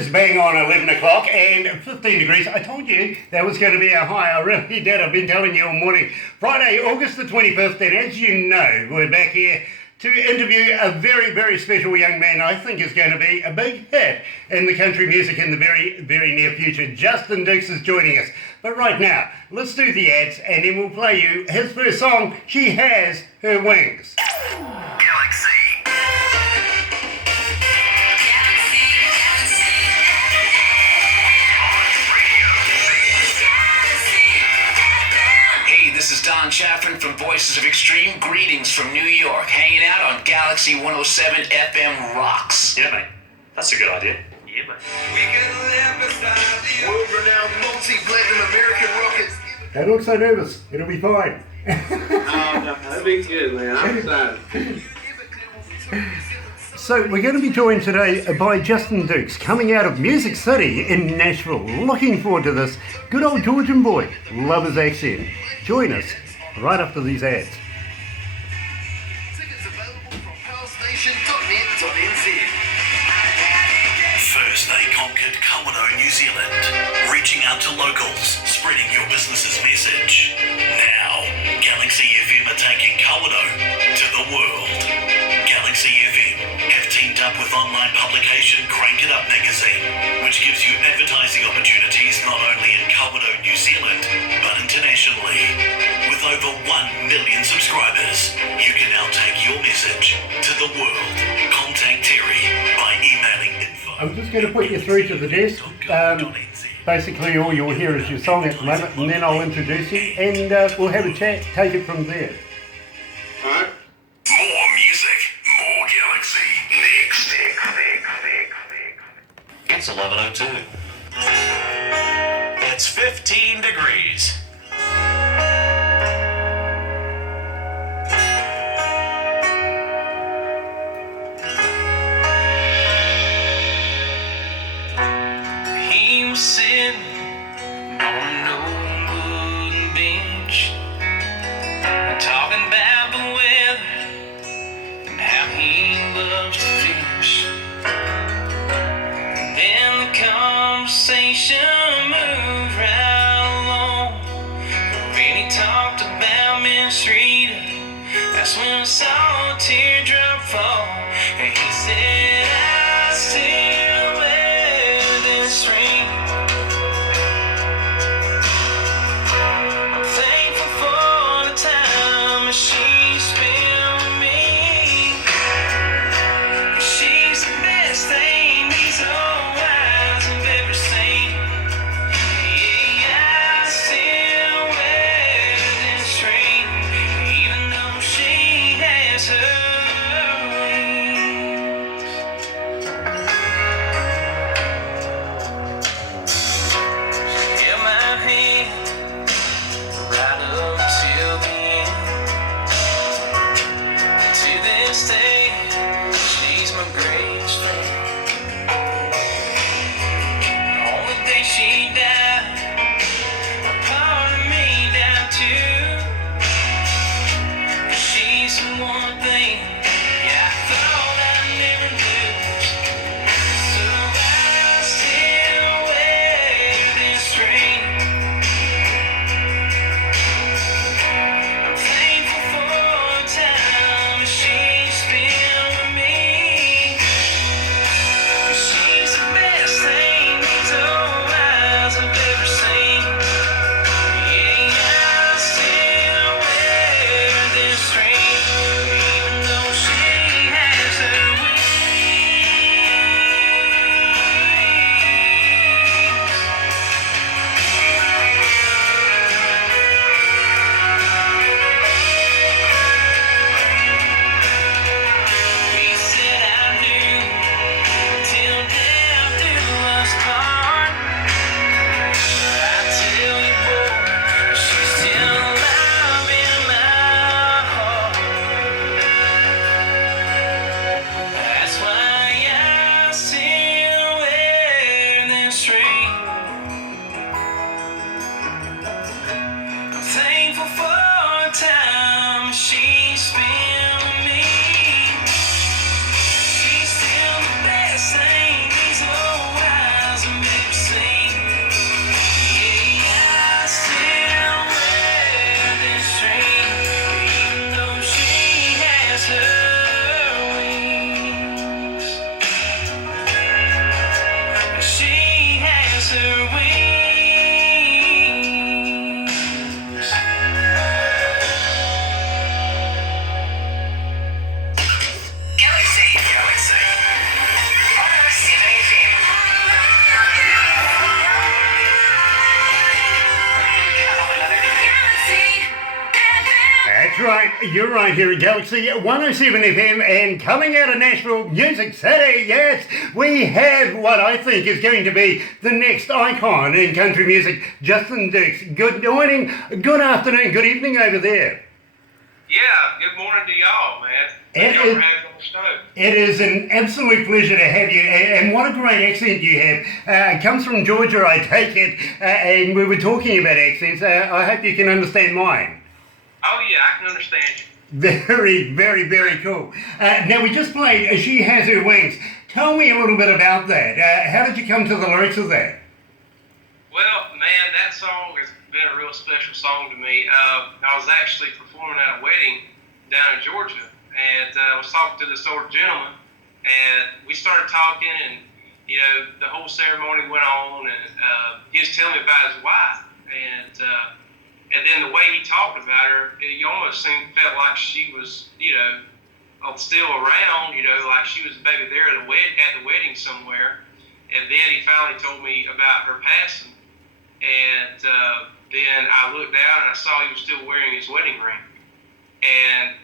It's bang on 11 o'clock and 15 degrees. I told you that was going to be a high. I really did. I've been telling you all morning. Friday, August the 25th, and as you know, we're back here to interview a very, very special young man I think is going to be a big hit in the country music in the very, very near future. Justin Dukes is joining us. But right now, let's do the ads and then we'll play you his first song, She Has Her Wings. Galaxy. This is Don Chaffin from Voices of Extreme. Greetings from New York. Hanging out on Galaxy 107 FM Rocks. Yeah, mate. That's a good idea. Yeah, mate. World-renowned multi-platinum American rockets. Don't look so nervous. It'll be fine. Oh, no, that'll be good, man. I'm excited. So we're going to be joined today by Justin Dukes, coming out of Music City in Nashville. Looking forward to this. Good old Georgian boy. Love his accent. Join us right after these ads. Tickets available from powerstation.net.nz. First, they conquered Kawerau, New Zealand, reaching out to locals, spreading your business's message. Now, Galaxy FM are taking Kawerau to the world. Galaxy FM have teamed up with online publication Crank It Up magazine, which gives you advertising opportunities not only in Kawerau, New Zealand, but internationally. With over 1 million subscribers, you can now take your message to the world. Contact Terry by emailing info. I'm just going to put you through to the desk. Basically, all you'll hear is your song at the moment, and then I'll introduce you, and we'll have a chat, take it from there. Alright. More music, more Galaxy. Next. It's 11:02. It's 15 degrees. He was sitting on an old wooden bench, talking about the weather and how he loves to fish. Then the conversation moved right along. When he talked about Miss Rita, that's when I saw a teardrop fall. And he said, I still wear this ring. I'm thankful for the time that she spent with me. She's the best thing these old eyes have ever seen. Yeah, I still wear this ring, even though she has her wings. She has her wings. Galaxy. Galaxy. 107 FM. That's right, you're right here at Galaxy 107 FM, and coming out of Nashville, Music City, yes, we have what I think is going to be the next icon in country music, Justin Dukes. Good morning, good afternoon, good evening over there. Yeah, good morning to y'all, man. It Y'all is- for having me on the show. It is an absolute pleasure to have you, and what a great accent you have. It comes from Georgia, I take it, and we were talking about accents. I hope you can understand mine. Oh, yeah, I can understand you. Very, very, very cool. Now, we just played She Has Her Wings. Tell me a little bit about that. How did you come to the lyrics of that? Well, man, that song has been a real special song to me. I was actually performing at a wedding down in Georgia, and I was talking to this older gentleman, and we started talking, and, you know, the whole ceremony went on, and he was telling me about his wife, and then the way he talked about her, it almost felt like she was, you know, still around, you know, like she was maybe there at the wedding somewhere. And then he finally told me about her passing. And then I looked down and I saw he was still wearing his wedding ring. And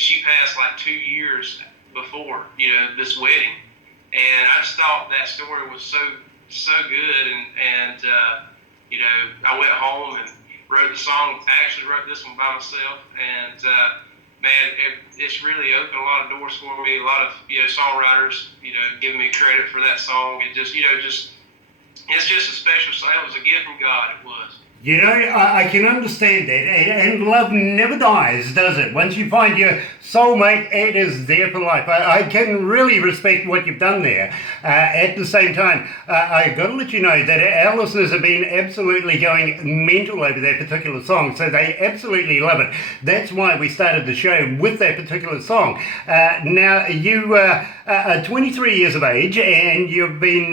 she passed like 2 years before, you know, this wedding. And I just thought that story was so good. And you know, I went home and wrote the song. I actually wrote this one by myself, and man, it's really opened a lot of doors for me. A lot of, you know, songwriters, you know, giving me credit for that song. It just, you know, it's just a special song. It was a gift from God. It was. You know, I can understand that, and love never dies, does it? Once you find your soulmate, it is there for life. I can really respect what you've done there. At the same time, I've got to let you know that our listeners have been absolutely going mental over that particular song, so they absolutely love it. That's why we started the show with that particular song. Now, you are 23 years of age, and you've been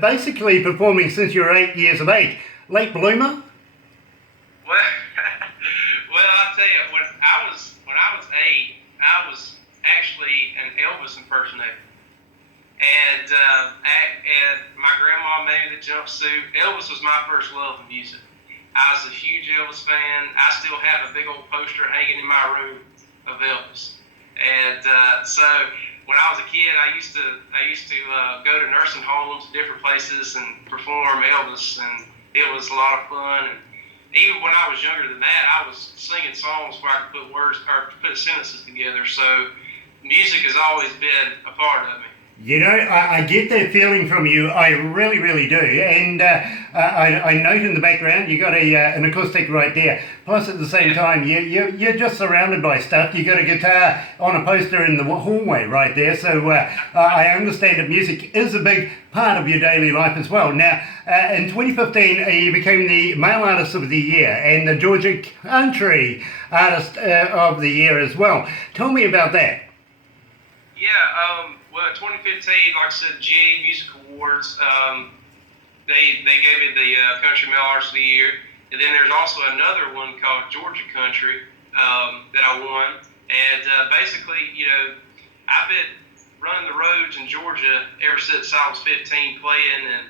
basically performing since you were 8 years of age. Late bloomer? Well, I'll tell you, when I was 8, I was actually an Elvis impersonator, and my grandma made me the jumpsuit. Elvis was my first love in music. I was a huge Elvis fan. I still have a big old poster hanging in my room of Elvis, and so when I was a kid, I used to go to nursing homes, different places, and perform Elvis, and it was a lot of fun. And even when I was younger than that, I was singing songs where I could put words or put sentences together. So music has always been a part of me. You know, I get that feeling from you. I really, really do. And I note in the background you got an acoustic right there. Plus, at the same time, you're just surrounded by stuff. You got a guitar on a poster in the hallway right there. So I understand that music is a big part of your daily life as well. Now, in 2015, you became the Male Artist of the Year and the Georgia Country Artist of the Year as well. Tell me about that. Yeah, well, 2015, like I said, GA Music Awards, they gave me the Country Male Artist of the Year. And then there's also another one called Georgia Country that I won. And basically, you know, I've been running the roads in Georgia ever since I was 15 playing. And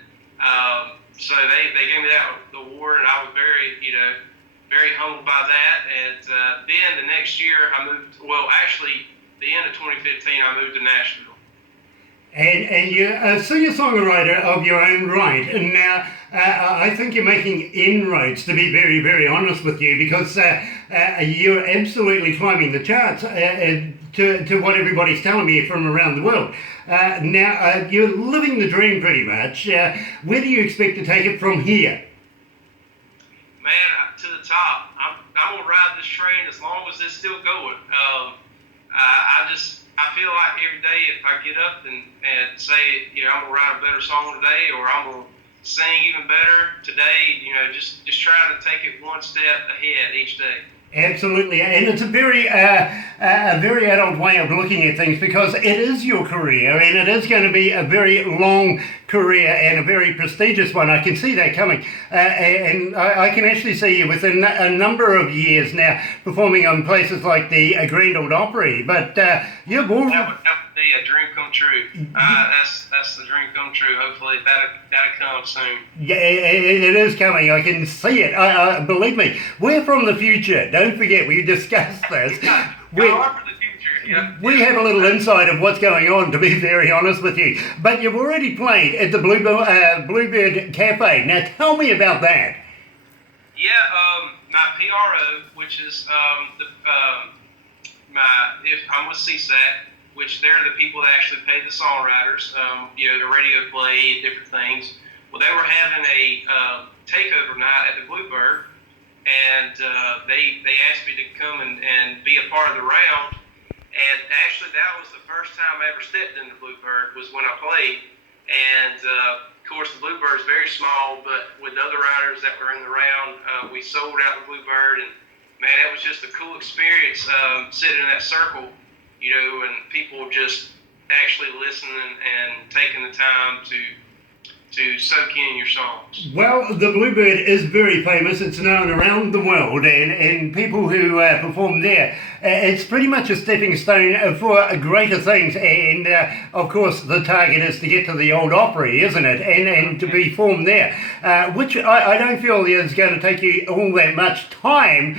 so they gave me that award, and I was very humbled by that. And then the next year I moved, well, actually, the end of 2015, I moved to Nashville. And you're a singer-songwriter of your own right. And now, I think you're making inroads, to be very, very honest with you, because you're absolutely climbing the charts to what everybody's telling me from around the world. Now, you're living the dream pretty much. Where do you expect to take it from here? Man, to the top. I'm going to ride this train as long as it's still going. I feel like every day if I get up and say, you know, I'm going to write a better song today, or I'm going to sing even better today, you know, just trying to take it one step ahead each day. Absolutely, and it's a very adult way of looking at things, because it is your career and it is going to be a very long career and a very prestigious one. I can see that coming. And I can actually see you within a number of years now performing on places like the Grand Ole Opry. But you've all... That would be a dream come true. That's the dream come true. Hopefully that'll come soon. Yeah, it is coming. I can see it. Believe me, we're from the future. Don't forget, we discussed this. We are for the future. Yeah. We have a little insight of what's going on, to be very honest with you. But you've already played at the Bluebird Cafe. Now tell me about that. Yeah, my PRO, which is I'm with CSAT, which they're the people that actually pay the songwriters, the radio play, different things. Well, they were having a takeover night at the Bluebird, and they asked me to come and be a part of the round. And actually, that was the first time I ever stepped in the Bluebird, was when I played. And of course, the Bluebird's very small, but with the other riders that were in the round, we sold out the Bluebird, and man, it was just a cool experience sitting in that circle, and people just actually listening and taking the time to soak in your songs. Well, the Bluebird is very famous. It's known around the world, and people who perform there, it's pretty much a stepping stone for greater things. And of course, the target is to get to the Old Opry, isn't it? And to be formed there, which I don't feel is going to take you all that much time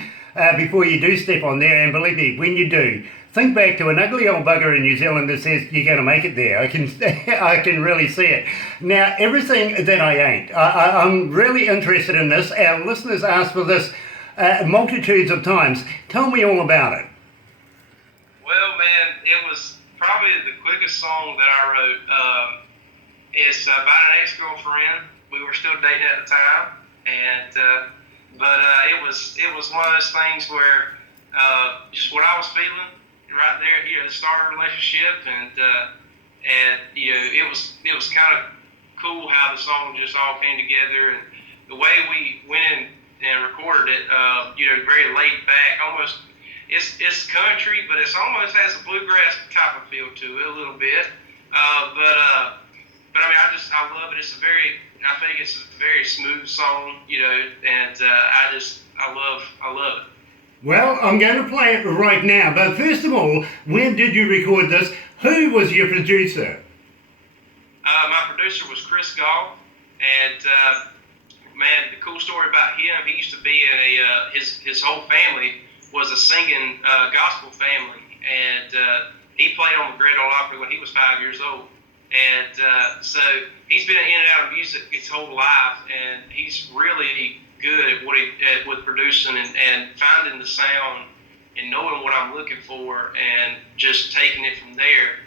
before you do step on there. And believe me, when you do, think back to an ugly old bugger in New Zealand that says you're going to make it there. I can really see it. Now, everything that I ain't, I'm really interested in this. Our listeners asked for this multitudes of times. Tell me all about it. Well, man, it was probably the quickest song that I wrote. It's about an ex-girlfriend. We were still dating at the time, and but it was one of those things where just what I was feeling right there, to start a relationship, and it was kind of cool how the song just all came together, and the way we went in and recorded it, very laid back, almost. It's country, but it's almost has a bluegrass type of feel to it a little bit. But I mean, I love it. I think it's a very smooth song, and I love it. Well, I'm going to play it right now, but first of all, when did you record this? Who was your producer? My producer was Chris Gall, and man, the cool story about him, he used to be in his whole family was a singing gospel family, and he played on the Grand Ole Opry when he was 5 years old, and so he's been in and out of music his whole life, and he's really good at with producing and finding the sound and knowing what I'm looking for and just taking it from there.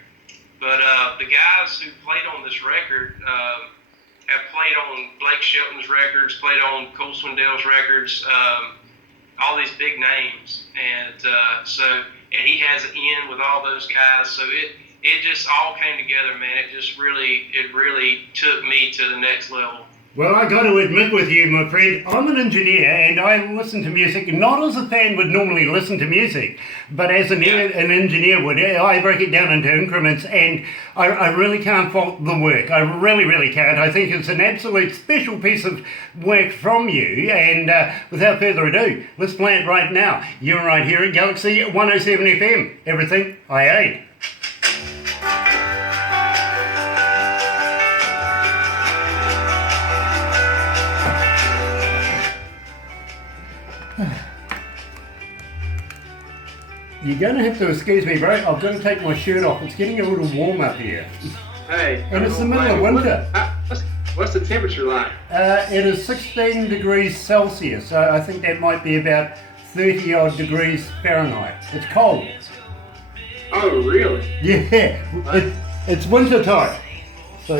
But the guys who played on this record have played on Blake Shelton's records, played on Cole Swindell's records, all these big names, and he has an in with all those guys. So it just all came together, man. It really took me to the next level. Well, I got to admit with you, my friend, I'm an engineer and I listen to music not as a fan would normally listen to music, but as an engineer would. I break it down into increments, and I really can't fault the work. I really, really can't. I think it's an absolute special piece of work from you, and without further ado, let's play it right now. You're right here at Galaxy 107 FM. Everything I ate. You're going to have to excuse me, bro. I'm going to take my shirt off. It's getting a little warm up here. Hey. And it's the middle of winter. What's the temperature like? It is 16 degrees Celsius. I think that might be about 30 odd degrees Fahrenheit. It's cold. Oh, really? Yeah. It's winter time. So,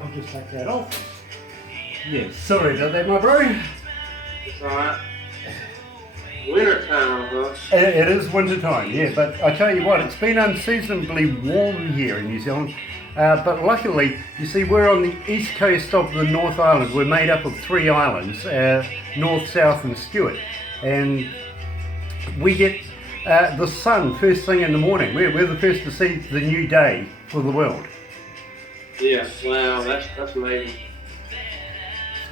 I'll just take that off. Yeah, sorry about that, my bro. It's alright. Winter time, huh? It is winter time, yeah, but I tell you what, it's been unseasonably warm here in New Zealand, but luckily, you see, we're on the east coast of the North Island. We're made up of 3 islands, North, South and Stewart, and we get the sun first thing in the morning. We're the first to see the new day for the world. Yeah, wow, that's amazing.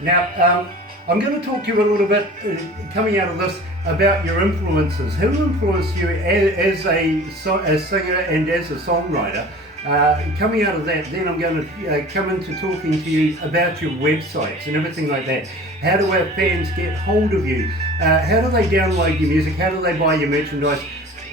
Now, I'm going to talk to you a little bit, coming out of this, about your influences. Who influenced you as a singer and as a songwriter? Coming out of that, then I'm going to come into talking to you about your websites and everything like that. How do our fans get hold of you? How do they download your music? How do they buy your merchandise?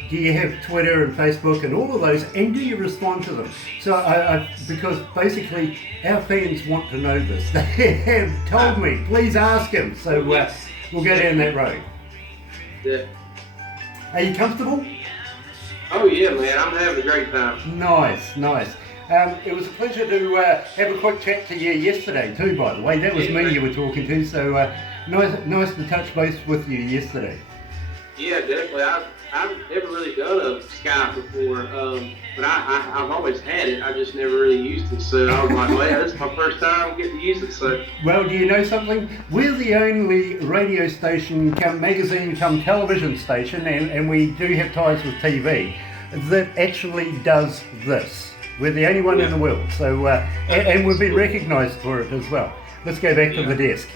Do you have Twitter and Facebook and all of those? And do you respond to them? So, because basically our fans want to know this. They have told me, please ask him. So we'll go down that road. Yeah. Are you comfortable? Oh yeah, man, I'm having a great time. Nice. It was a pleasure to have a quick chat to you yesterday too, by the way. That was me you were talking to, so nice to touch base with you yesterday. Yeah, definitely. I've never really done a Skype before, but I've always had it. I just never really used it. So I was like, well, this is my first time getting to use it. So. Well, do you know something? We're the only radio station, come magazine, come television station, and we do have ties with TV, that actually does this. We're the only one in the world. So, and we've been recognised for it as well. Let's go back to the desk.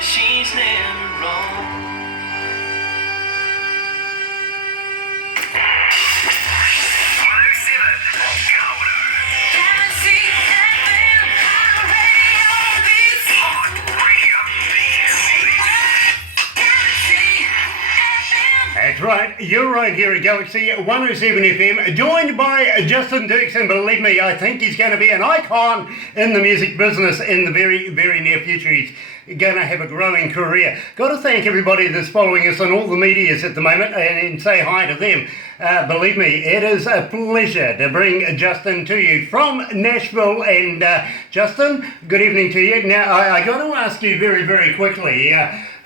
She's never wrong. That's right, you're right here at Galaxy 107 FM, joined by Justin Dirks, and believe me, I think he's going to be an icon in the music business in the very, very near future. He's going to have a growing career. Got to thank everybody that's following us on all the medias at the moment and say hi to them. Believe me, it is a pleasure to bring Justin to you from Nashville. And Justin, good evening to you. Now, I got to ask you very, very quickly,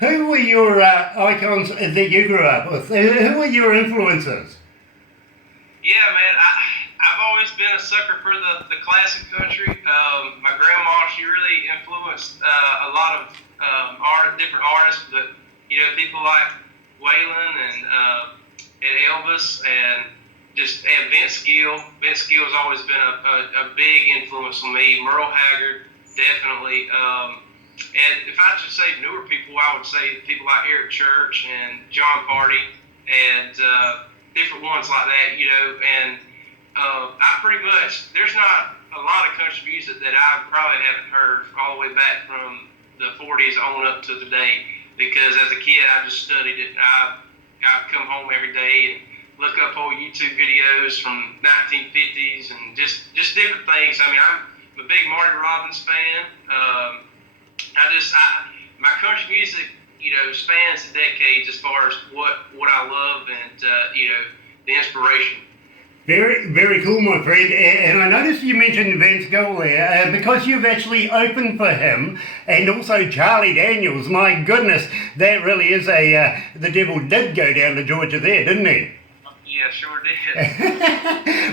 who were your icons that you grew up with? Who were your influences? Yeah, man, I've always been a sucker for the classic country. My grandma, she really influenced a lot of different artists, but people like Waylon and Elvis and Vince Gill. Vince Gill's always been a big influence on me. Merle Haggard, definitely. And if I should say newer people, I would say people like Eric Church and John Party and different ones like that, and I pretty much, there's not a lot of country music that I probably haven't heard all the way back from the 40s on up to today, because as a kid I just studied it. I'd come home every day and look up old YouTube videos from 1950s and just different things. I mean, I'm a big Marty Robbins fan. My country music, spans the decades as far as what I love and the inspiration. Very, very cool, my friend. And I noticed you mentioned Vince Gill there, because you've actually opened for him, and also Charlie Daniels. My goodness, that really is the devil did go down to Georgia there, didn't he? Yeah, sure did.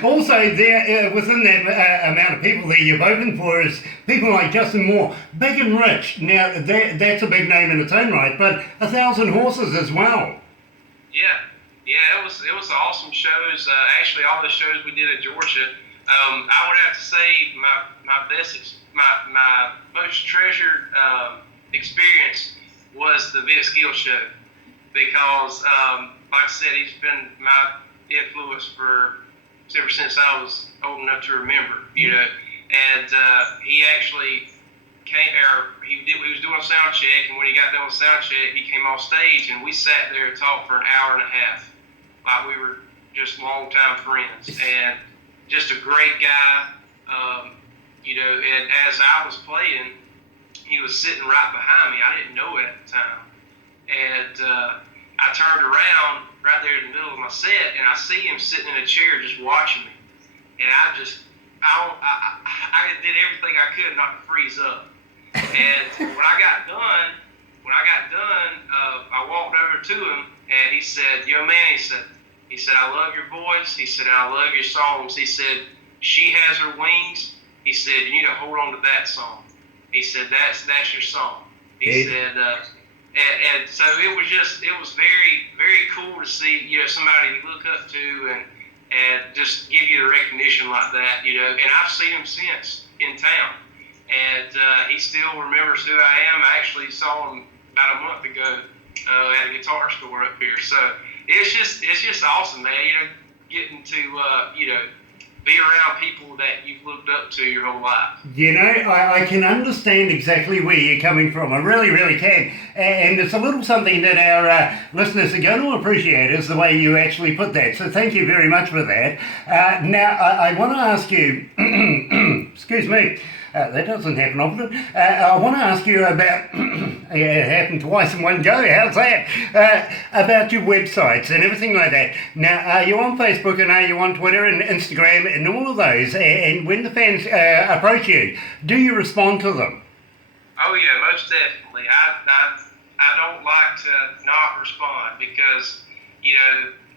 Also, there within that amount of people that you've opened for is people like Justin Moore, Big and Rich. Now, that's a big name in its own right, but 1,000 Horses as well. Yeah, it was awesome shows. Actually, all the shows we did in Georgia, I would have to say my most treasured experience was the Vince Gill show, because like I said, he's been my influence ever since I was old enough to remember, and he actually he was doing sound check, and when he got done with sound check, he came off stage, and we sat there and talked for an hour and a half, like we were just longtime friends, and just a great guy. and as I was playing, he was sitting right behind me. I didn't know it at the time. And I turned around right there in the middle of my set, and I see him sitting in a chair just watching me. And I did everything I could not to freeze up. And when I got done, I walked over to him, and he said, "Young man," he said, "I love your voice." He said, "I love your songs." He said, "She Has Her Wings." He said, "You need to hold on to that song." He said, "That's your song." He said, and so it was very, very cool to see, somebody you look up to and just give you the recognition like that, And I've seen him since in town, and he still remembers who I am. I actually saw him about a month ago at a guitar store up here. So it's just awesome, man. Getting to be around people that you've looked up to your whole life. I can understand exactly where you're coming from. I really, really can. And it's a little something that our listeners are going to appreciate is the way you actually put that. So thank you very much for that. Now, I want to ask you, excuse me, that doesn't happen often. I want to ask you about, it happened twice in one go, how's that? About your websites and everything like that. Now, are you on Facebook and are you on Twitter and Instagram and all of those? And when the fans approach you, do you respond to them? Oh yeah, most definitely. I don't like to not respond because,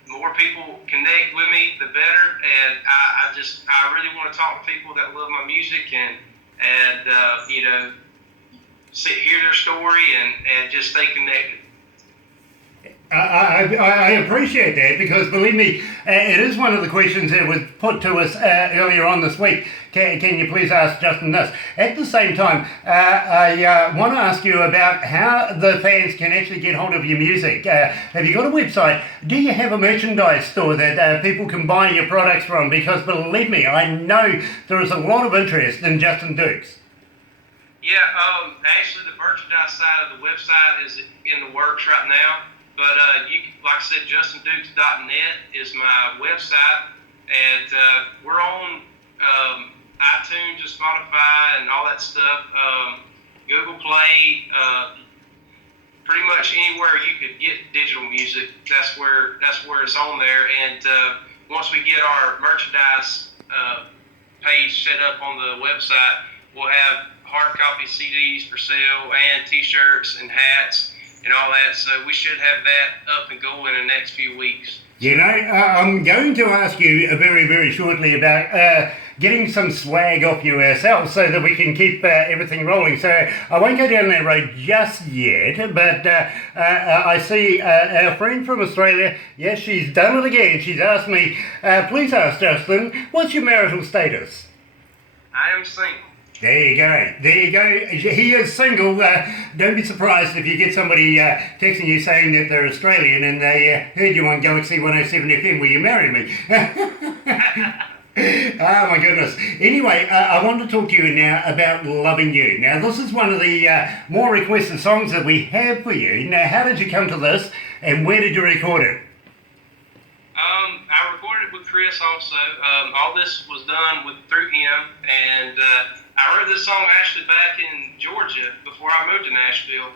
more people connect with me, the better. And I really want to talk to people that love my music and hear their story and just stay connected. I appreciate that because, believe me, it is one of the questions that was put to us earlier on this week. Can you please ask Justin this? At the same time, I want to ask you about how the fans can actually get hold of your music. Have you got a website? Do you have a merchandise store that people can buy your products from? Because, believe me, I know there is a lot of interest in Justin Dukes. Yeah, actually the merchandise side of the website is in the works right now. But like I said, JustinDukes.net is my website, and we're on iTunes and Spotify and all that stuff. Google Play, pretty much anywhere you could get digital music. That's where it's on there. And once we get our merchandise page set up on the website, we'll have hard copy CDs for sale and T-shirts and hats and all that, so we should have that up and going in the next few weeks. I'm going to ask you very, very shortly about getting some swag off you ourselves so that we can keep everything rolling. So I won't go down that road just yet, but I see our friend from Australia, yes, she's done it again. She's asked me, please ask Justin, what's your marital status? I am single. There you go. He is single. Don't be surprised if you get somebody texting you saying that they're Australian and they heard you on Galaxy 107 FM. Will you marry me? Oh my goodness. Anyway, I want to talk to you now about Loving You. Now, this is one of the more requested songs that we have for you. Now, how did you come to this and where did you record it? I recorded it with Chris also. All this was done through him, and I wrote this song actually back in Georgia before I moved to Nashville,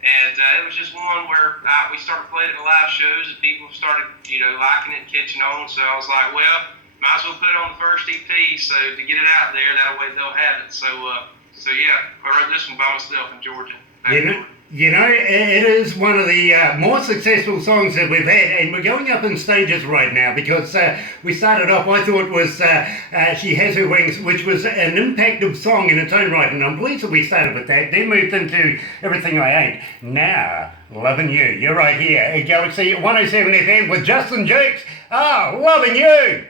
and it was just one where we started playing it at live shows, and people started, liking it and catching on. So I was like, well, might as well put it on the first EP, so to get it out there, that way they'll have it. So yeah, I wrote this one by myself in Georgia. It is one of the more successful songs that we've had, and we're going up in stages right now because we started off, I thought it was She Has Her Wings, which was an impactful song in its own right, and I'm pleased that we started with that, then moved into Everything I Ain't. Now, Loving You. You're right here at Galaxy 107 FM with Justin Dukes. Loving You!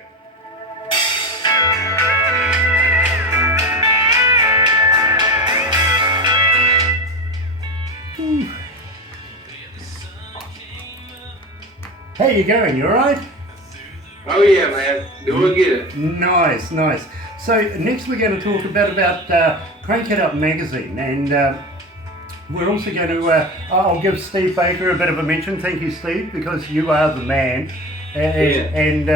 How you going? You alright? Oh yeah, man. Doing good. Nice. So next we're going to talk about Crank It Up magazine, and we're also going to, I'll give Steve Baker a bit of a mention. Thank you, Steve, because you are the man. And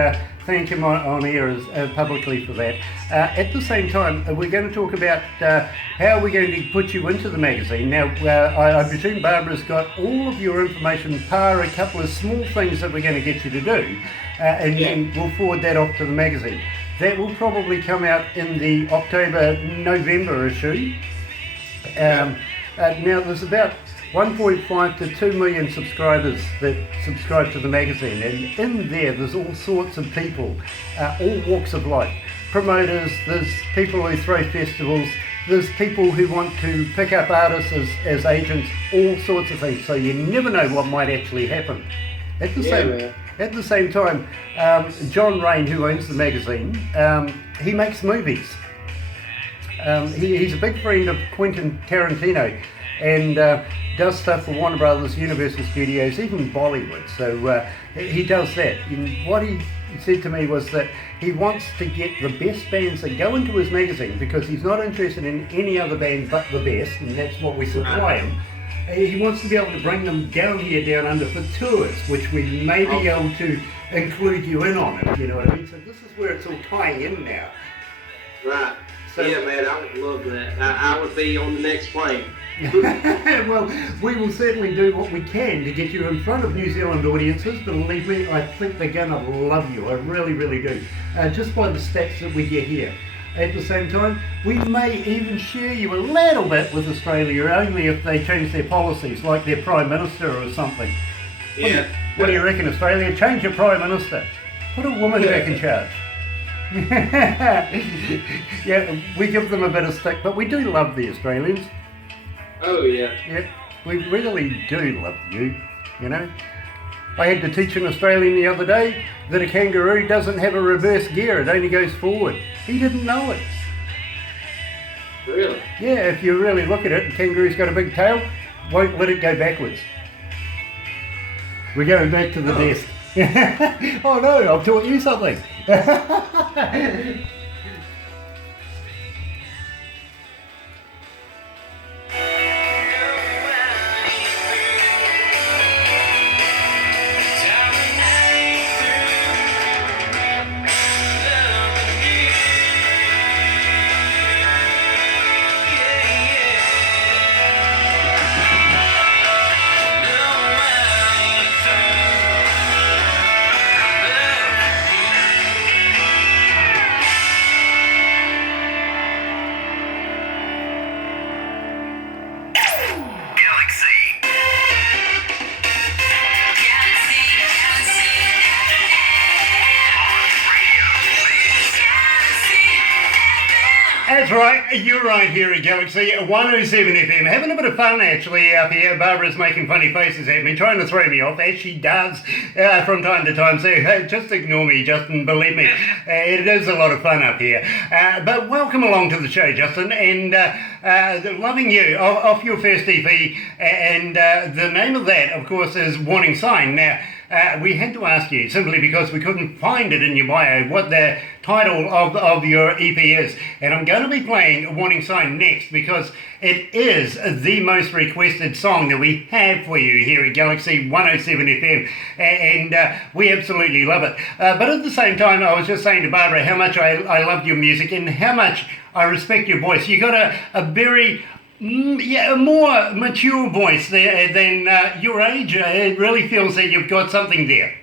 thank him on air publicly for that. At the same time, we're going to talk about how we're going to put you into the magazine. Now, I presume Barbara's got all of your information, a couple of small things that we're going to get you to do, and then we'll forward that off to the magazine. That will probably come out in the October-November issue. Now, there's about 1.5 to 2 million subscribers that subscribe to the magazine, and in there's all sorts of people, all walks of life. Promoters, there's people who throw festivals, there's people who want to pick up artists as agents, all sorts of things, so you never know what might actually happen. At the same time, John Rain, who owns the magazine, he makes movies. He's a big friend of Quentin Tarantino, and does stuff for Warner Brothers, Universal Studios, even Bollywood. So he does that. And what he said to me was that he wants to get the best bands that go into his magazine, because he's not interested in any other band but the best, and that's what we supply him. He wants to be able to bring them down under for tours, which we may be able to include you in on it, you know what I mean? So this is where it's all tying in now. Right. So, yeah, man, I would love that. I would be on the next plane. Well, we will certainly do what we can to get you in front of New Zealand audiences. Believe me, I think they're going to love you. I really, really do. Just by the stats that we get here. At the same time, we may even share you a little bit with Australia, only if they change their policies, like their Prime Minister or something. Yeah. What do you reckon, Australia? Change your Prime Minister. Put a woman back in charge. Yeah, we give them a bit of stick, but we do love the Australians. Oh, yeah. Yeah, we really do love you, you know. I had to teach an Australian the other day that a kangaroo doesn't have a reverse gear, it only goes forward. He didn't know it. Really? Yeah, if you really look at it, a kangaroo's got a big tail, won't let it go backwards. We're going back to the desk. Oh no, I've taught you something. That's right, you're right here at Galaxy 107 FM. Having a bit of fun actually up here. Barbara's making funny faces at me, trying to throw me off, as she does from time to time. So just ignore me, Justin, believe me. It is a lot of fun up here. But welcome along to the show, Justin, and loving you off your first EP. And the name of that, of course, is Warning Sign. Now, we had to ask you, simply because we couldn't find it in your bio, what the title of your EP is. And I'm going to be playing Warning Sign next, because it is the most requested song that we have for you here at Galaxy 107 FM. And we absolutely love it. But at the same time, I was just saying to Barbara how much I love your music and how much I respect your voice. You got a very... a more mature voice there than your age. It really feels that you've got something there.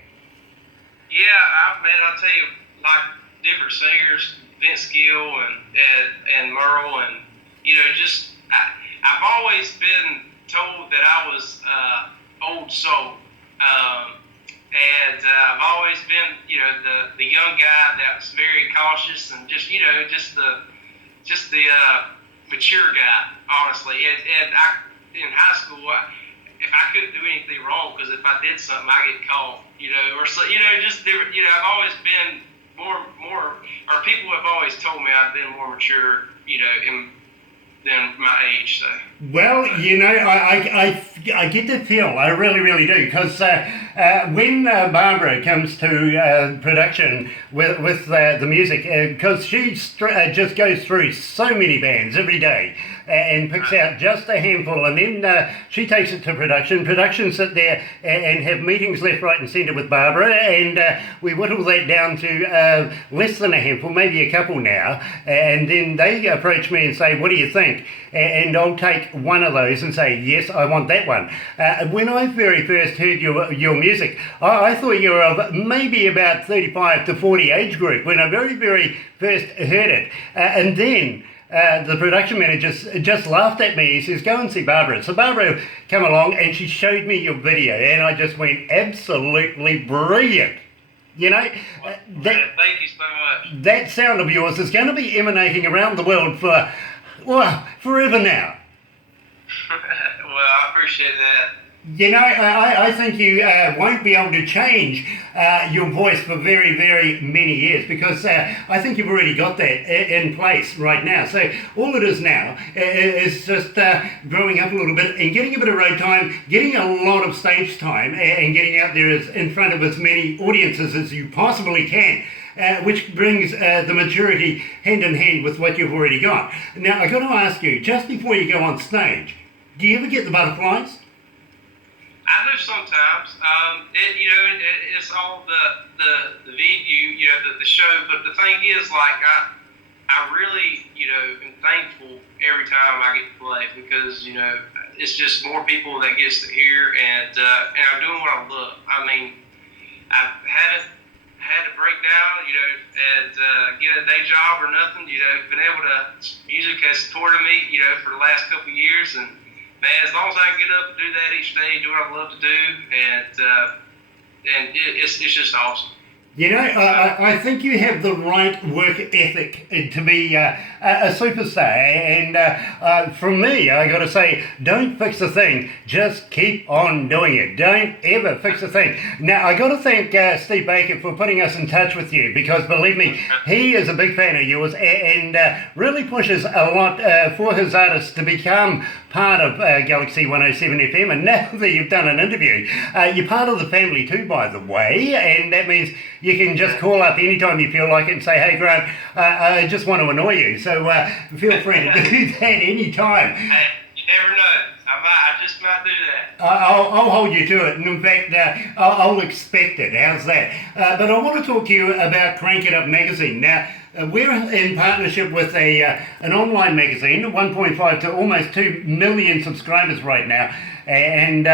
Yeah, man, I'll tell you, like different singers, Vince Gill and Merle, and just I've always been told that I was old soul, and I've always been the young guy that's very cautious and just the mature guy, honestly. And in high school, if I couldn't do anything wrong, because if I did something, I get caught, or so, just different. I've always been more, or people have always told me I've been more mature, than my age. So. Well, I get the feel. I really, really do, because when Barbara comes to production with the music, because she just goes through so many bands every day, and picks out just a handful, and then she takes it to production. Production sit there and have meetings left, right and centre with Barbara, and we whittle that down to less than a handful, maybe a couple now, and then they approach me and say, what do you think? And I'll take one of those and say, yes, I want that one. When I very first heard your music, I thought you were of maybe about 35 to 40 age group when I very first heard it. And then the production manager just laughed at me. He says, go and see Barbara. So Barbara came along and she showed me your video, and I just went, absolutely brilliant. You know, thank you so much. That sound of yours is going to be emanating around the world for, well, forever now. Well, I appreciate that. You know, I think you won't be able to change your voice for very many years, because I think you've already got that in place right now. So all it is now is just growing up a little bit and getting a bit of road time, getting a lot of stage time, and getting out there in front of as many audiences as you possibly can. Which brings the maturity hand in hand with what you've already got. Now, I've got to ask you, just before you go on stage, do you ever get the butterflies? I do sometimes. It's all the venue, the show. But the thing is, like, I really, am thankful every time I get to play, because it's just more people that gets to hear, and I'm doing what I love. I mean, I haven't had to break down, and get a day job or nothing. Been able to, music has supported me, for the last couple of years, and man, as long as I can get up and do that each day, do what I love to do, and it's just awesome. You know, I think you have the right work ethic to be a superstar. And from me, I got to say, don't fix a thing. Just keep on doing it. Don't ever fix a thing. Now, I got to thank Steve Baker for putting us in touch with you, because believe me, he is a big fan of yours and really pushes a lot for his artists to become part of Galaxy 107 FM. And now that you've done an interview, you're part of the family too, by the way, and that means you can just call up anytime you feel like it and say, hey, Grant, I just want to annoy you. So feel free to do that anytime. Hey, you never know. I just might do that. I'll hold you to it. And in fact, I'll expect it. How's that? But I want to talk to you about Crank It Up magazine. Now, we're in partnership with an online magazine, 1.5 to almost 2 million subscribers right now. And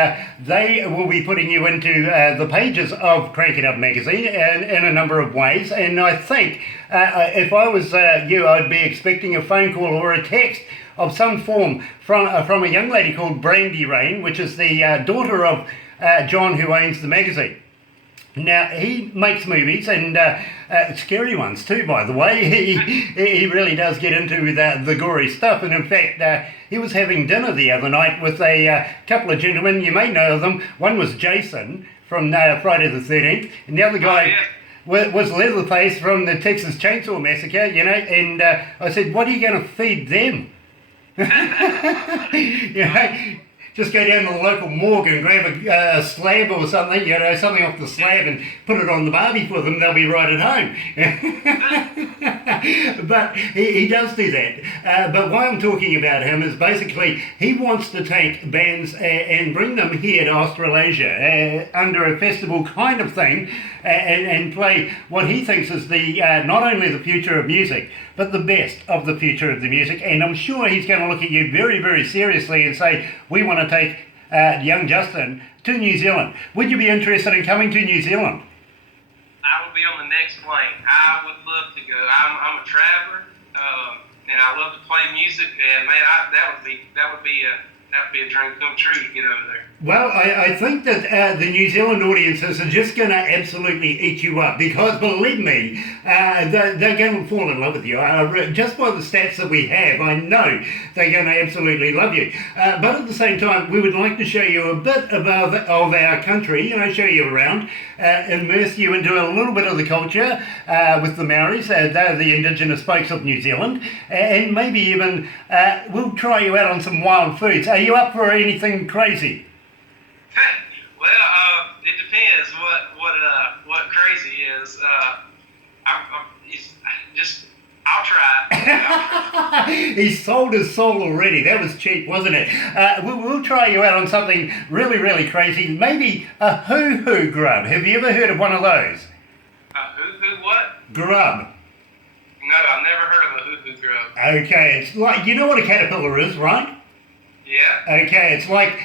they will be putting you into the pages of Crank It Up magazine in a number of ways. And I think if I was you, I'd be expecting a phone call or a text of some form from a young lady called Brandy Rain, which is the daughter of John, who owns the magazine. Now, he makes movies, and scary ones too, by the way. He really does get into the gory stuff. And in fact, he was having dinner the other night with a couple of gentlemen. You may know them. One was Jason from Friday the 13th, and the other guy was Leatherface from the Texas Chainsaw Massacre, and I said, what are you going to feed them? Just go down to the local morgue and grab a slab or something, something off the slab, and put it on the barbie for them. They'll be right at home. But he does do that. But why I'm talking about him is basically he wants to take bands and bring them here to Australasia under a festival kind of thing, and play what he thinks is the not only the future of music, but the best of the future of the music. And I'm sure he's going to look at you very seriously and say, we want to take young Justin to New Zealand. Would you be interested in coming to New Zealand? I would be on the next plane. I would love to go. I'm a traveler, and I love to play music. And man, that would be a dream come true to get over there. Well, I think that the New Zealand audiences are just going to absolutely eat you up, because believe me, they're going to fall in love with you. Just by the stats that we have, I know they're going to absolutely love you. But at the same time, we would like to show you a bit of our country, show you around, immerse you into a little bit of the culture with the Maoris. They're the indigenous folks of New Zealand, and maybe even we'll try you out on some wild foods. Are you up for anything crazy? Well, it depends what crazy is. It's just I'll try. He sold his soul already. That was cheap, wasn't it? We'll try you out on something really, really crazy. Maybe a hoo-hoo grub. Have you ever heard of one of those? Hoo-hoo what? Grub. No, I've never heard of a hoo-hoo grub. Okay, it's like, you know what a caterpillar is, right? Yeah? Okay, it's like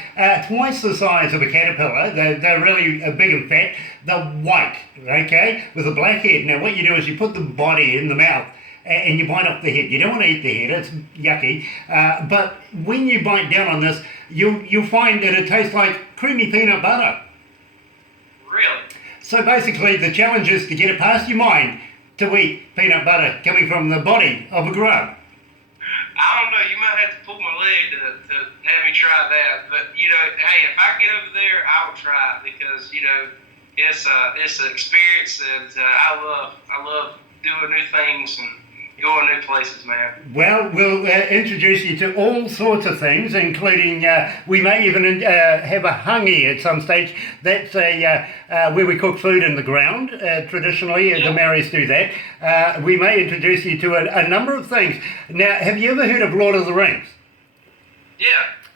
twice the size of a caterpillar. They're really big and fat. They're white, okay, with a black head. Now, what you do is you put the body in the mouth and you bite off the head. You don't want to eat the head, it's yucky. But when you bite down on this, you'll find that it tastes like creamy peanut butter. Really? So basically, the challenge is to get it past your mind to eat peanut butter coming from the body of a grub. I don't know. You might have to pull my leg to have me try that. But, you know, hey, if I get over there, I will try it because, you know, it's an experience and I love doing new things and going new places, man. Well, we'll introduce you to all sorts of things, including we may even have a hangi at some stage. That's where we cook food in the ground. Traditionally, the Maoris do that. We may introduce you to a number of things. Now, have you ever heard of Lord of the Rings? Yeah,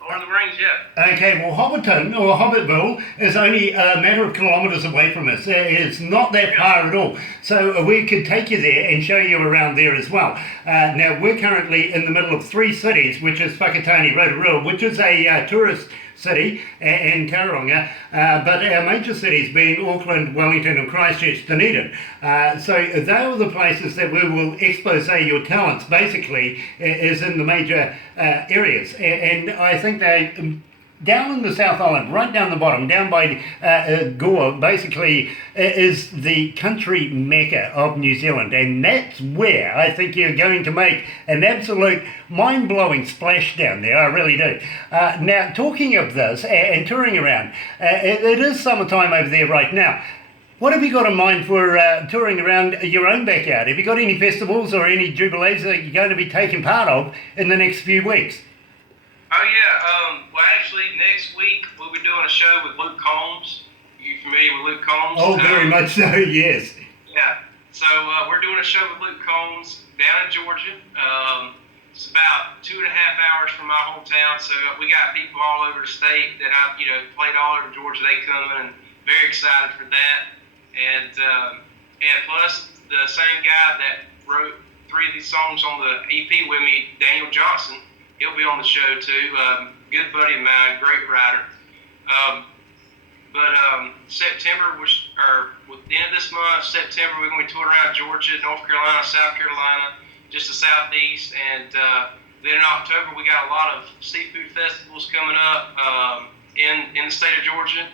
Lord of the Rings, yeah. Okay, well, Hobbiton, or Hobbitville, is only a matter of kilometres away from us. It's not that far at all. So we could take you there and show you around there as well. Now, we're currently in the middle of three cities, which is Whakatane, Rotorua, which is a tourist city, and Tauranga, but our major cities being Auckland, Wellington and Christchurch, Dunedin. So they are the places that we will expose your talents, basically, is in the major areas. And I think they, down in the South Island, right down the bottom, down by Gore, basically is the country mecca of New Zealand. And that's where I think you're going to make an absolute mind-blowing splash down there. I really do. Now, talking of this and touring around, it is summertime over there right now. What have you got in mind for touring around your own backyard? Have you got any festivals or any jubilees that you're going to be taking part of in the next few weeks? Oh, yeah. Well, actually, next week we'll be doing a show with Luke Combs. You familiar with Luke Combs? Oh, very much so, yes. Yeah. So we're doing a show with Luke Combs down in Georgia. It's about 2.5 hours from my hometown. So we got people all over the state that I've, played all over Georgia. They come and very excited for that. And plus the same guy that wrote 3 of these songs on the EP with me, Daniel Johnson. He'll be on the show too. Good buddy of mine, great writer. September, with the end of this month, September, we're going to be touring around Georgia, North Carolina, South Carolina, just the southeast. And then in October, we got a lot of seafood festivals coming up in the state of Georgia.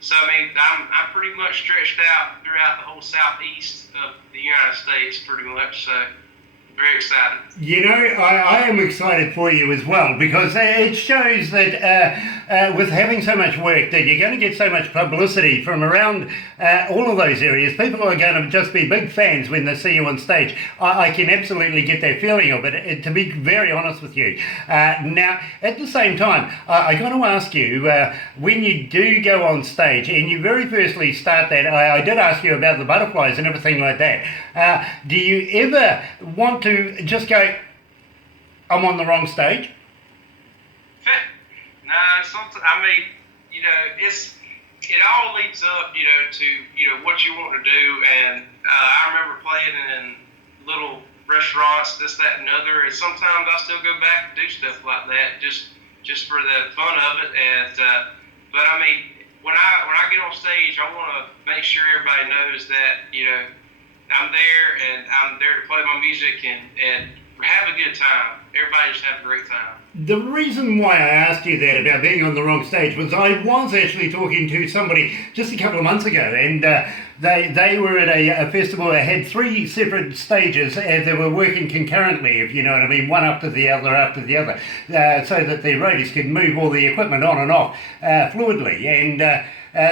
So I mean, I'm pretty much stretched out throughout the whole southeast of the United States, pretty much. So. Very excited. I am excited for you as well because it shows that with having so much work that you're going to get so much publicity from around all of those areas. People are going to just be big fans when they see you on stage. I can absolutely get that feeling of it, to be very honest with you. Now, at the same time, I got to ask you, when you do go on stage and you very firstly start that, I did ask you about the butterflies and everything like that. Do you ever want to just go, I'm on the wrong stage? No, sometimes, I mean, it all leads up, to, what you want to do. And I remember playing in little restaurants, this, that, and other. And sometimes I still go back and do stuff like that, just for the fun of it. And but I mean, when I get on stage, I want to make sure everybody knows that, I'm there and I'm there to play my music and have a good time. Everybody just have a great time. The reason why I asked you that about being on the wrong stage was I was actually talking to somebody just a couple of months ago, and they were at a festival that had 3 separate stages and they were working concurrently, if you know what I mean, one after the other, so that the roadies could move all the equipment on and off fluidly. And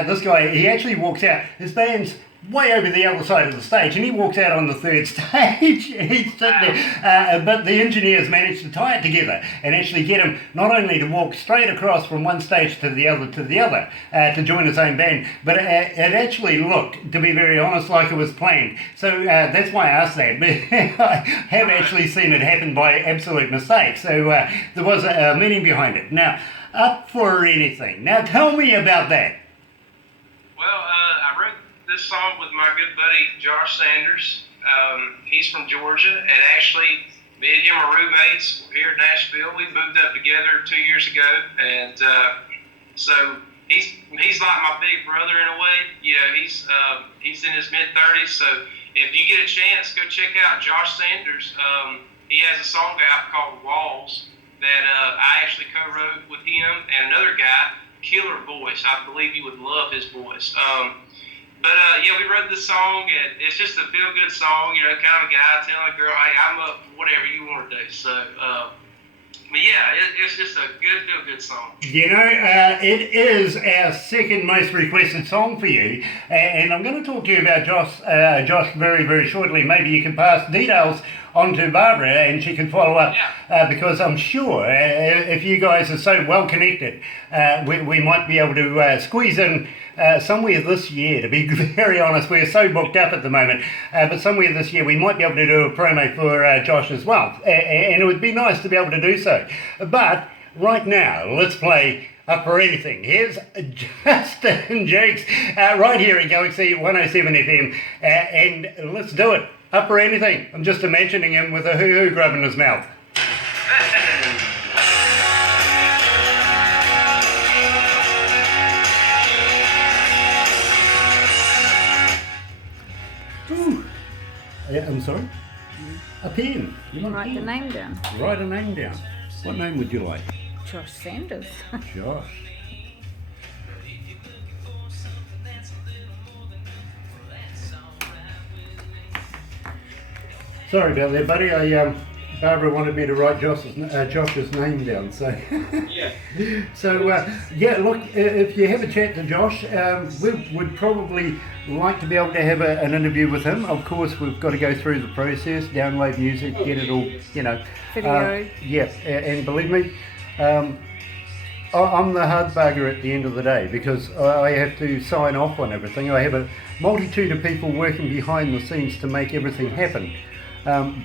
this guy, he actually walks out, his band's way over the other side of the stage, and he walks out on the third stage. He's sitting there, but the engineers managed to tie it together and actually get him not only to walk straight across from one stage to the other to join his own band, but it actually looked, to be very honest, like it was planned. So that's why I asked that. But I have actually seen it happen by absolute mistake. So there was a meaning behind it. Now, Up for Anything. Now tell me about that. Well, I wrote this song with my good buddy Josh Sanders. He's from Georgia, and actually, me and him are roommates here in Nashville. We moved up together 2 years ago, and so he's like my big brother in a way. You know, he's in his mid-30s, so if you get a chance, go check out Josh Sanders. He has a song out called Walls that I actually co-wrote with him and another guy. Killer voice. I believe you would love his voice. But yeah, we wrote this song, and it's just a feel-good song, you know, kind of a guy telling a girl, hey, I'm up for whatever you want to do. So, but yeah, it's just a good, feel-good song. You know, it is our second most requested song for you, and I'm going to talk to you about Josh very, very shortly. Maybe you can pass details on to Barbara and she can follow up, because I'm sure if you guys are so well connected, we might be able to squeeze in somewhere this year. To be very honest, we're so booked up at the moment, but somewhere this year we might be able to do a promo for Josh as well, and it would be nice to be able to do so. But right now, let's play Up for Anything. Here's Justin Jakes right here at Galaxy 107 FM, and let's do it. Up for Anything. I'm just imagining him with a hoo-hoo grub in his mouth. Ooh. I'm sorry? A pen. You want a Write the pen? name down. Write a name down. What name would you like? Josh Sanders. Josh. Sorry about that, buddy. Barbara wanted me to write Josh's name down. So Yeah. So yeah, look, if you have a chat to Josh, we would probably like to be able to have an interview with him. Of course, we've got to go through the process, download music, get it all, you know. Video. Yeah, and believe me, I'm the hard bugger at the end of the day because I have to sign off on everything. I have a multitude of people working behind the scenes to make everything happen.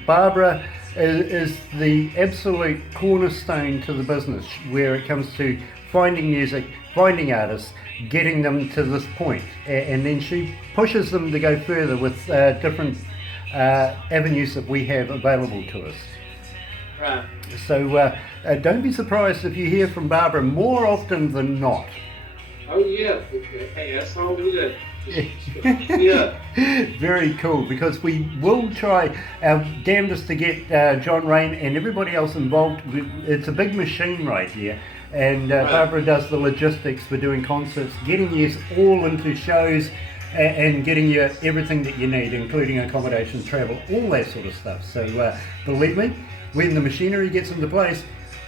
Barbara is the absolute cornerstone to the business where it comes to finding music, finding artists, getting them to this point, and then she pushes them to go further with different avenues that we have available to us. Right. So don't be surprised if you hear from Barbara more often than not. Oh yeah. Hey, that's all we do. Yeah. Very cool, because we will try our damnedest to get John Rain and everybody else involved. It's a big machine right here, and Barbara does the logistics for doing concerts, getting you all into shows and getting you everything that you need, including accommodation, travel, all that sort of stuff. So believe me, when the machinery gets into place,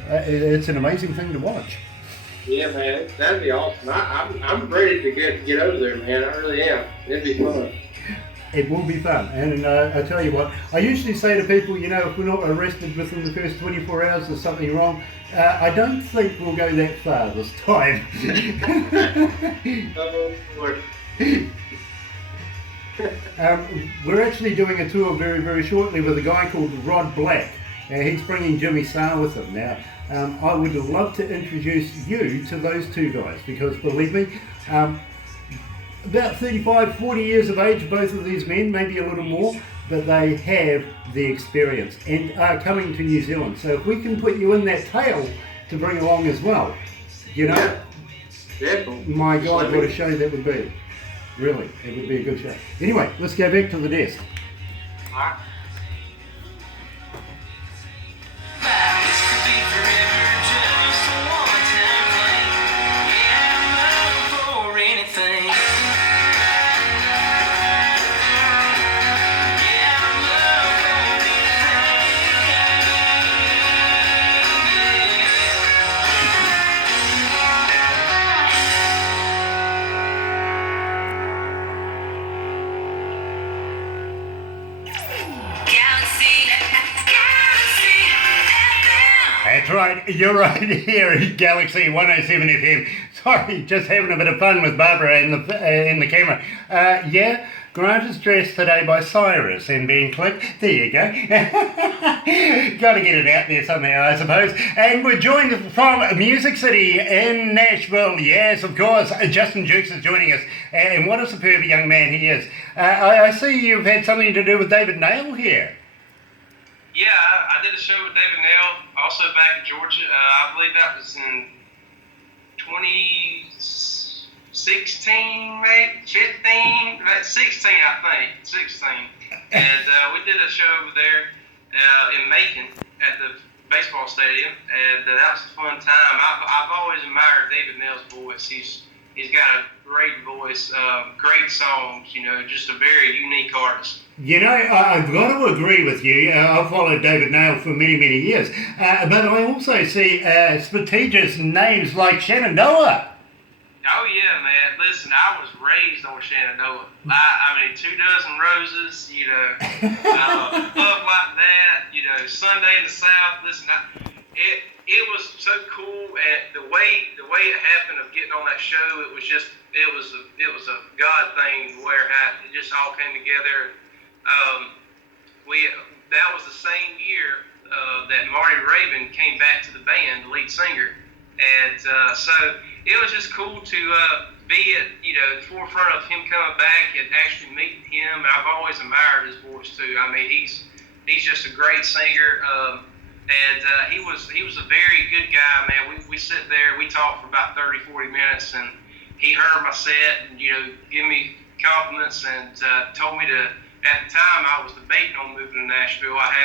it's an amazing thing to watch. Yeah, man, that'd be awesome. I'm ready to get over there, man. I really am. It'd be fun. It will be fun, and I tell you what, I usually say to people, you know, if we're not arrested within the first 24 hours, there's something wrong. I don't think we'll go that far this time. Oh, Lord. We're actually doing a tour very, very shortly with a guy called Rod Black. He's bringing Jimmy Starr with him. Now, I would love to introduce you to those two guys, because believe me, about 35, 40 years of age, both of these men, maybe a little more, but they have the experience and are coming to New Zealand. So if we can put you in that tail to bring along as well, you know, my God, what a show that would be. Really, it would be a good show. Anyway, let's go back to the desk. This could be forever, just a one-time thing. Yeah, I'm up for anything. Yeah, I'm up for anything. That's right. You're right here at Galaxy 107 FM. Sorry, just having a bit of fun with Barbara in the camera. Yeah, Grant is dressed today by Cyrus and being clipped. There you go. Got to get it out there somehow, I suppose. And we're joined from Music City in Nashville. Yes, of course. Justin Jukes is joining us. And what a superb young man he is. I see you've had something to do with David Nail here. Yeah, I did a show with David Nail, also back in Georgia. I believe that was in 2016, maybe 15, 16, I think, 16. And we did a show over there in Macon at the baseball stadium, and that was a fun time. I've always admired David Nail's voice. He's got a great voice, great songs. You know, just a very unique artist. You know, I've got to agree with you. I've followed David Nail for many, many years. But I also see prestigious names like Shenandoah. Oh, yeah, man. Listen, I was raised on Shenandoah. I mean, 2 Dozen Roses, you know, Love Like That, you know, Sunday in the South. Listen, it was so cool, and the way it happened of getting on that show, it was a God thing where it just all came together. That was the same year that Marty Raven came back to the band, the lead singer, and so it was just cool to be at the forefront of him coming back and actually meeting him. I've always admired his voice too. I mean, he's just a great singer, and he was a very good guy, man. We sit there, we talked for about 30-40 minutes, and he heard my set and give me compliments and told me to. At the time, I was debating on moving to Nashville. I had